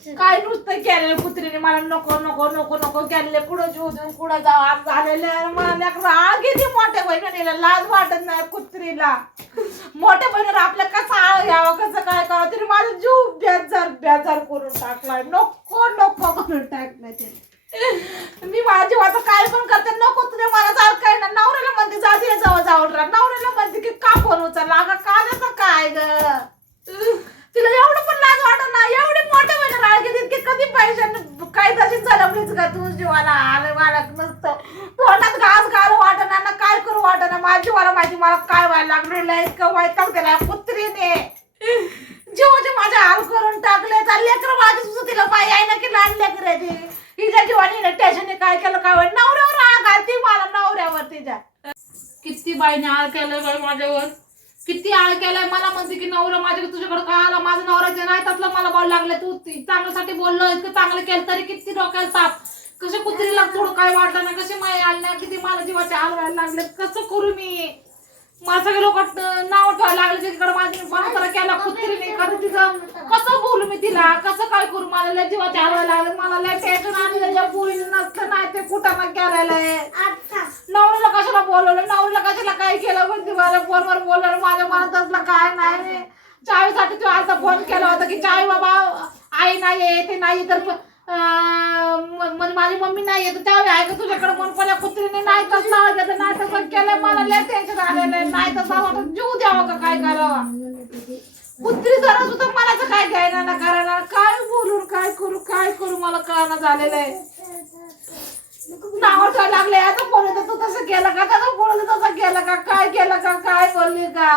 काय नुसतं केलेलं कुत्रीने मला नको नको नको नको केलेले कुठं जीव देऊन कुठं जाऊ आज झालेले मला लेकरं आळ किती मोठ्या बहिणीला लाज वाटत नाही कुत्रीला मोठ्या बहिणीला आपल्या कसं आळ घ्यावं कसं काय करावं तरी माझा जीव बेजार बेजार करून टाकलाय नको नको करून टाकलाय ते मी माझ्या जीवाचं काय पण करते नको तुझ्या मला सारखं ना नवऱ्याला म्हणते जाती जवळ जाऊन राहा नवऱ्याला म्हणते की का फोन उचलला अगं का काय ग तिला एवढं पण लाज वाटत ना एवढी मोठे बहिणी राळ घेते की कधी पैसे काय तशी चलवलीच का तू जीवाला आलं मला नसतं तोंडात घास घालू वाटना ना काय करू वाटना माझ्या जीवाला माहिती मला काय व्हायला लागलेलं आहे इतकं वैताग दिलाय कुत्रीने जीवाचे माझे हाल करून टाकले तर लेकर माझी सुद्धा तिला पाय आहे ना की लहान लेकर आहे ती हिच्या जीवाने टेन्शनने काय केलं काय नवऱ्यावर आग आली मला नवऱ्यावर तिच्या किती बाईने हाल केलं बाई माझ्यावर किती आळ केलाय मला म्हणते की नवरा माझ्या तुझ्याकडे का आला माझं नवऱ्याचं नाही त्यातलं मला बोल लागलं तू चांगल्यासाठी बोललो इतकं चांगलं केलं तरी किती डोक्याला ताप कसे कुत्रीला थोडं काय वाटलं ना कसे माय आले ना किती मला जीवाचे हाल व्हायला लागले कसं करू मी मला सगळे लोक नाव ठेवायला लागले तिकडे माझी मला केला कुत्रीने कधी तिचं कसं बोलू मी तिला कसं काय करू मला लय जीवाचे हाल व्हायला लागले मला लय टेन्शन आलेलं या पोरीने नसतं नाही ते कुठं मग केलेलं आहे नवरीला कशाला बोलवलं नवरीला कशाला काय केलं म्हणते मला फोनवर बोलवलं माझ्या मनात असलं काय नाही चावीसाठी तू आता फोन केला होता की चावी बाबा आई नाही येते नाही तर माझी मम्मी नाही येत चावी आहे का तुझ्याकडे म्हणून पण कुत्रीने नाही तसं घेतलं नाही तसं केलं मला लय टेन्शन आलेलं नाही तसं वाटत जीव द्यावं का काय करावं कुत्री जरा सुद्धा मला तर काय घ्यायला ना करायला काय बोलून काय करू मला कळणं झालेलं आहे नाव ठेवायला लागले आता बोलत तू तसं केलं का त्याचं बोलत तसं केलं का काय बोलली का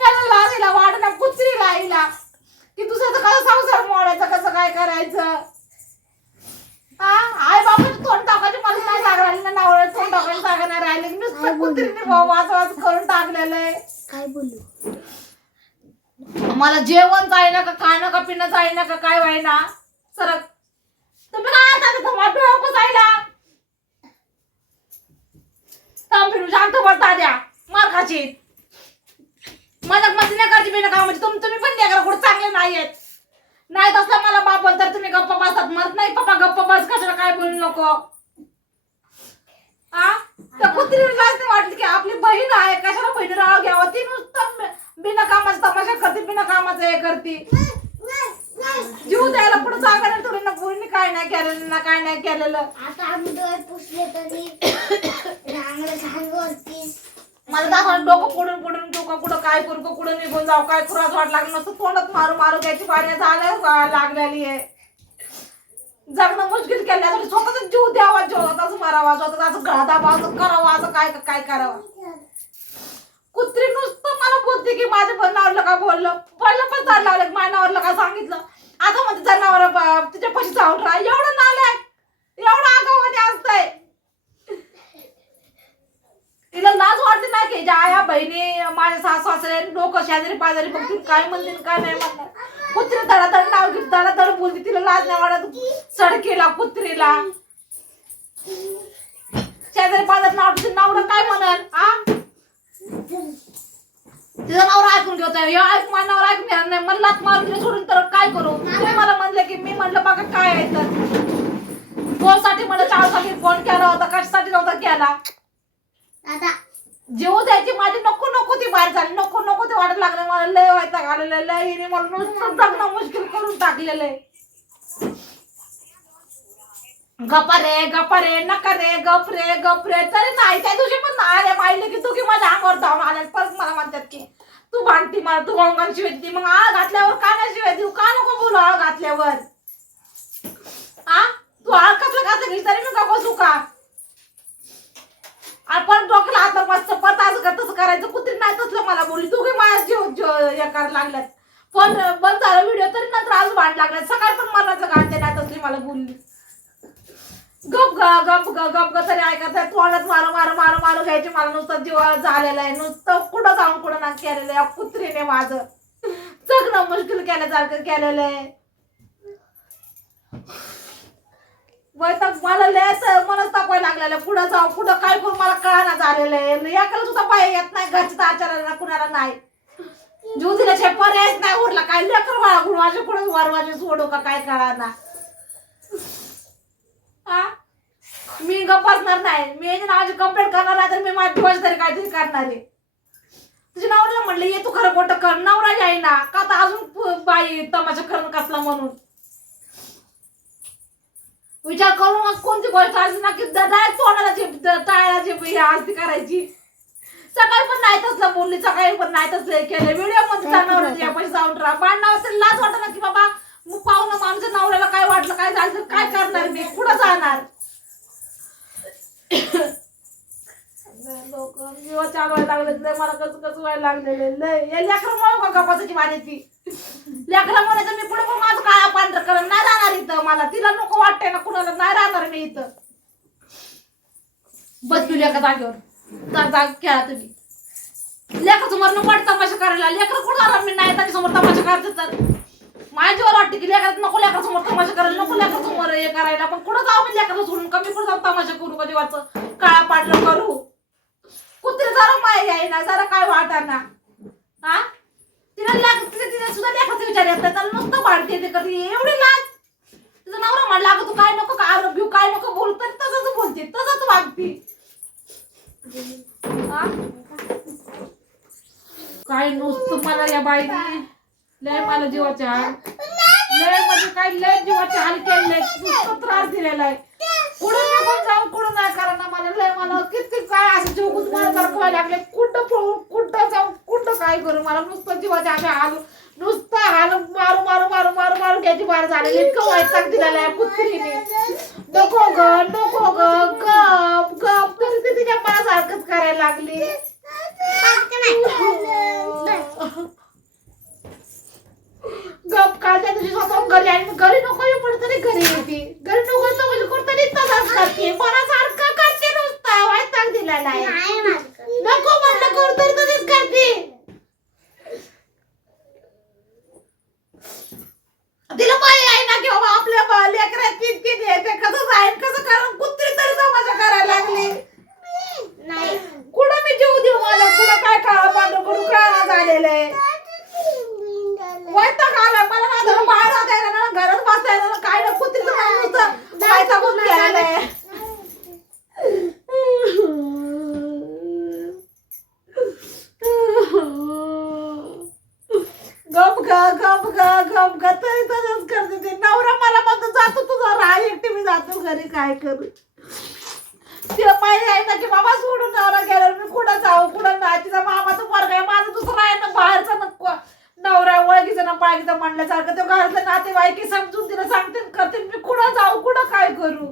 त्याला लाजीला वाटणं कुत्री राहिला की दुसऱ्याचं कसं संसार मोडायचं कसं काय करायचं आई बाबाची तोंड टाकायची मला नाही जागा राहिली ना नावळ तोंड टाकायची जागा नाही राहिली नुसतं कुत्रीने भाऊ वाच करून टाकलेलं आहे काय बोलू मला जेवण जाईना का खाणं का पिणं जाईना का काय व्हायना सरक तुम्ही काय आता डोळं जायला थांबून शांत बोलता द्या मार खाची मजाक मस्ती नाही करायची बिना कामाची तुम्ही पण लेकरं कुठे चांगले नाहीयेत नाही तसलं मला बाप बोलतात तुम्ही गप्पा बसतात म्हणत नाही पप्पा गप्पा बस कशाला काय बोलू नको त्या कुत्रीला लाज नाही वाटली की आपली बहीण आहे कशाला बहीण राळ घ्यावं ती नुसतं बिना कामाचा तमाशा करते बिना कामाचं हे करते जीव द्यायला पुढे जागा नाही थोडी ना पोरीने काय नाही केलेलं ना काय नाही केलेलं आता आम्ही डोळे पुसले तरी मला दाखवलं डोकं पुढून डोकं कुठं काय करू का कुठं निघून जाऊ काय करू असं वाट लागलं नसतं तोंडात मारू घ्यायची पाणी झालं लागलेली आहे जगणं मुश्किल केल्यासाठी स्वतःच जीव द्यावा स्वतःच मारावा स्वतःच असं गळा दाबा असं करावं असं काय करावं कुत्री नुसतं मला बोलते की माझ्या नावरला काय बोललं पण चाललं लागलं माझ्या नावरला काय सांगितलं आता म्हणजे जनावर तिच्या पशी जाऊन राहा एवढं नालायक एवढं आगावाने असतंय तिला लाज वाटते ना की ज्या आया बहिणी माझ्या सासू सासरे डोकं शेजारी पाजारी बघतील काय म्हणतील काय नाही म्हणणार कुत्री धडाधड नाव घेत धडाधड बोलते तिला लाज नाही वाटत सडकेला कुत्रीला शेजारी पाजारी नाव तिचं नावडं काय म्हणल तिचा नवरा ऐकून घेतोय ऐकून माझ्या नवरा ऐकून घेणार नाही मला लात मारून तिला सोडून तर काय करू तुम्ही मला म्हणले की मी म्हटलं बघा काय आहे तर फोनसाठी मला चाळसाठी फोन केला होता कशासाठी नव्हता केला आता जीव द्यायची माझी नको ती बाहेर झाली नको ते वाटत लागलं मला लय व्हायचं घालेलं लय हिने मला नुसतं जगणं मुश्किल करून टाकलेलं आहे गप्पा रे नका रे गप रे तरी नाही त्या दिवशी पण आले पाहिले की तू की माझ्या अंगावर धावून आले परत मला म्हणतात की तू भांडती मला तू अंगावर शिवाय देते मग आळ घातल्यावर का नाही शिवाय देऊ का नको बोलू आळ घातल्यावर तू आळ कसलं घातलं तरी मी का बसू का आपण डोक्याला हात मस्त परत असं तसं करायचं कुत्री नाही तसलं मला बोलली तू काही माझ्या जीव हे करायला लागल्यात पण बंद झाला व्हिडिओ तरी नंतर आज भांड लागल्यात सकाळी पण मरणाचं घालते नाही तसली मला बोलली गप तरी ऐकत तोंडात मारू घ्यायची मला नुसतं जीव झालेलं आहे नुसतं कुठं जाऊन कुठं ना केलेलं आहे कुत्रीने माझं जगणं मुश्किल केल्यासारखं केलेलं आहे वैताग मला मनच तापवायला लागलेलं पुढं जाऊ पुढं काय करू मला कळाना झालेलं आहे एकाला सुद्धा पाय येत नाही घरच्या आचाराला कुणाला नाही जीव दिल्याशिवाय पर्यायच नाही उरला. काय लेकर बाळा गुण माझ्या पुढे वारवाजे सोडू का काय कळाना. हा मी गप्प बसणार नाही. मी माझी कंप्लेंट करणार नाही तर मी माझी दिवस तरी काहीतरी करणार आहे. तुझ्या नवऱ्याला म्हणलं ये तू खरं खोटं कर. नवरा जाईना का तर अजून बाई तमाशा करणं कसला म्हणून विचार करू मग कोणती गोष्ट असली ना की डायरेक्ट तोंडाला टाळायला आरती करायची. सकाळी पण नाही तसलं बोलली, सकाळी पण नाही तसलं केलं. व्हिडिओ मध्ये नवऱ्याच्या पैसे जाऊन राहा भांडणं असेल लाज वाटत ना की बाबा मग पाहुणं आमच्या नवऱ्याला काय वाटलं काय झालं तर काय करणार मी कुठं जाणार. लोक जीवाच्या व्हायला लागले मला कसं कसं व्हायला लागलेले लय या लेकरामुळे का गपासाची वाणी ती लेकरा म्हणायचं मी पुढे पण माझं काळा पांढर करून नाही राहणार इथं. मला तिला नको वाटतंय ना कुणाला नाही राहणार मी इथं. बसली एका जागेवर जाग खेळा तुम्ही. लेकराचं मरण वाटत तमाशा करायला लेकर कुठं आला मी नाही त्याच्या समोर तमाशा करतात. माझ्या जीवावर वाटते की लेकरात नको लेकरासमोर तमाशा करायला नको लेकरासमोर हे करायला. पण कुठं जाऊ मी लेकराला सोडून कमी कुठं जाऊन तमाशा करू का जीवाचं काळा पांढर करू. कुत्रे जरा माय आहे ना जरा काय वाटाना. हा तिला सुद्धा लेखाचा विचार येत त्याला नुसतं वाढते ते कधी एवढी लाज. तिचा नवरा म्हणला अगं तू काय नको का आरोप घेऊ काय नको बोलू तरी तसंच बोलते तसंच वागते. काय नुसतं मला या बाईने लय मला जीवाचे हाल लय म्हणजे काय लय जीवाचे हाल केले नुसतं त्रास दिलेला आहे. कुठं नको जाऊ कुठं नाही करा मला लय मला किती काय असं जीवगुत मला दाखवायला लागले. कुठं पळू कुठं जाऊ कुठं काय करू मला नुसतं जीवाचे अशा हाल नुसतं हाल मारू मारू मारू मारू मारू घ्यायची बार झालेली. इतकं वैताग दिलेला आहे कुत्रीने. नको ग गप गप तरी ती तिच्या मनासारखंच करायला लागली. गप काल त्या दिवशी स्वतः घरी आणि घरी नको येऊ पण तरी घरी येते. घरी नको येतो म्हणजे कुठतरी तसाच करते मनासारखं करते नुसता वैताग दिलेला आहे. नको म्हणलं करू तरी तशीच करते. तिला माहिती आहे ना की बाबा आपल्या लेकरात किती ते कसं जाईल कसं कारण कुत्री तरी तमाशा करायला लागली. कुठं मी जीव देऊ मला कुठं काय काळा पांढर करून कळायला झालेलं आहे. वैताग आला मला ना बाहेर जाता येणार ना घरात बसता येणार ना काय ना कुत्रीचं माणूस वैतागून गेलेलं आहे. गप ग तरी तसंच करते ते. नवरा मला म्हणतो जातो तुझा राह एकटी मी जातो घरी काय करू. तिला पाहिजे आहे ना की बाबा सोडून नवरा गेल्यावर मी कुठं जाऊ कुठं नाही. तिचा मामाचा वर्ग आहे माझं दुसरा आहे ना बाहेरचा नको नवरा ओळखीचा ना पाळखीचा म्हणल्यासारखं तो घरातलं नातेवाईक समजून तिला सांगते करते मी कुठं जाऊ कुठं काय करू.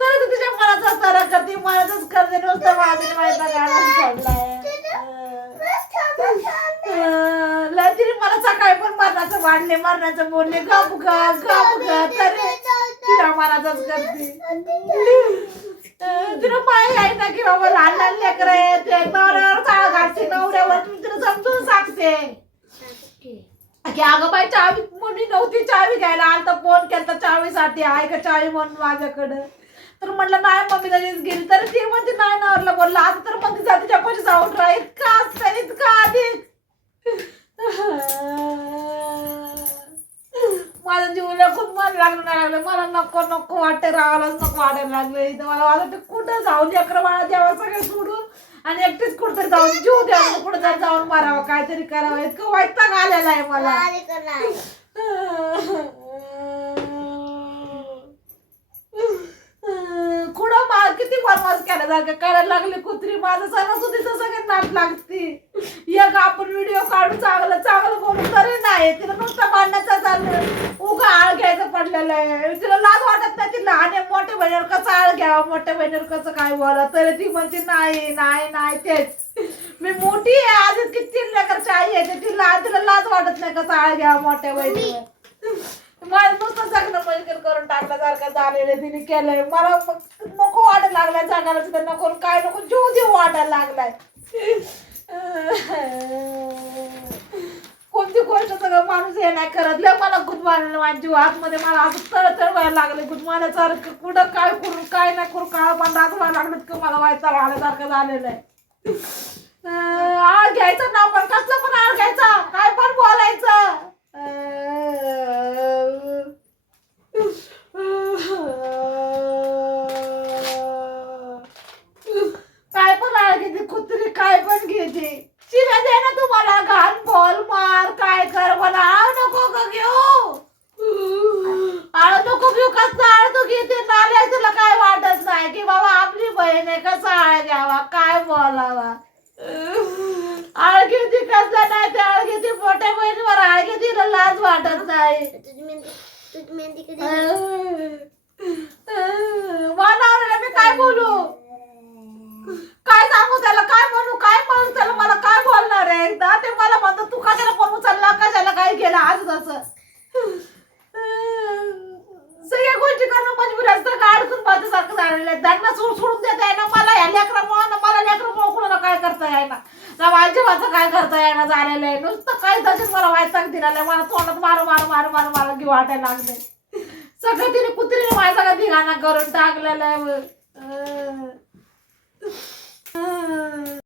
तरी तू तिच्या मनाचा सारा करते मनातच करते नुसतं माझे माहिती सोडलाय. तिने मला सकाळी पण मरणाचं वाढले मरणाचं बोलले गप ग तरी तिला मनाचाच करते. तिला माहिती आहे ना की बाबा लहान लहान लेकर आहे ते नवऱ्यावर चाळ घालते नवऱ्यावर तिला समजून सांगते की अगं बाई चावी मुली नव्हती चावी घ्यायला आलता फोन केला चावीसाठी आहे का चावी म्हणून माझ्याकडं. तर म्हटलं नाही मम्मी लगेच गेली तर ती म्हणते नाही नवरला बोलला आता तर म्हणते जातीच्या पैसे जाऊन राहा इतका असतं इतका अधिक. माझ्या जीवला खूप मन लागलं मला नको नको वाटते राहायलाच नको वाटायला लागलं इथं मला वाटतं कुठं जाऊन लेकरं बाळा द्यावं सगळं सोडून आणि एकटीच कुठतरी जाऊन जीव द्यावं कुठं जाऊन मारावं काहीतरी करावं इतकं वैताग आलेला आहे मला. कुठं किती वनवास केल्यासारखं करायला लागले कुत्री माझं सणासुदीचं सगळं नाट लागते. एक आपण व्हिडिओ काढून चांगलं चांगलं बोलून तरी नाही तिला नुसतं मांडण्याचं चाललं उगा आळ घ्यायचं पडलेलं आहे. तिला लाज वाटत नाही ती लहान मोठे बहिणीवर कसं आळ घ्यावं मोठ्या बहिणीवर कसं काय बोला तरी ती म्हणते नाही नाही नाही तेच मी मोठी आहे आधीच किती लेकरची आई आहे तिला लाज वाटत नाही कसं आळ घ्यावं मोठ्या बहिणीवर. मला नुसतं सगळं पैसे करून टाकल्यासारखं झालेलं तिने केलंय मला नको वाटायला लागलाय जगायला तिथं नको काय नको जीव देऊ वाटायला लागलाय. कोणती गोष्ट सगळं माणूस हे नाही करत लय मला गुदमारलं माझ्या जीव आतमध्ये मला असं तळतळ व्हायला लागलं गुदमारल्यासारखं कुठं काय करू काय नाही करू काळ पण व्हायला लागलं का मला व्हायचं आल्यासारखं झालेलं आहे. आळ घ्यायचा ना पण कसलं पण आळ घ्यायचा काय पण बोलायचं काय पण आळ घेते कुत्री काय पण घेते शिव्या दे ना तुम्हाला घाण बोल मार काय कर मला आळ नको ग घेऊ आळ नको घेऊ कसं आळ तू घेते नाल्या तुला काय वाटत नाही की बाबा आपली बहीण आहे कसा आळ घ्यावा काय बोलावा आळ घेते कसला नाही ते आळ घेते मोठ्या बहिणीवर आळ घेते लाज वाटत नाही तुझी मेहंदी कधी वानावर मी काय बोलू काय सांगू त्याला काय म्हणू त्याला मला काय बोलणार आहे एकदा ते मला म्हणतो तू कशाला फोन उचलला कशाला काय केलं आज तसं सगळ्या गोष्टी करणं मजबूर असतं काय अडकून पाहण्यासारखं झालेलं आहे त्यांना सोडून देता येईना मला या लेकरामुळं मला लेकरामुळं कुणाला काय करता येईना ना माझ्या काय करता येईना झालेलं आहे नुसतं काय तसेच मला वाईट दिलेलं आहे मला तोंडात मारू घेऊ वाटायला लागले सगळं तिने कुत्रीने माझ्या सगळं धिगाणा करून टाकलेलं आहे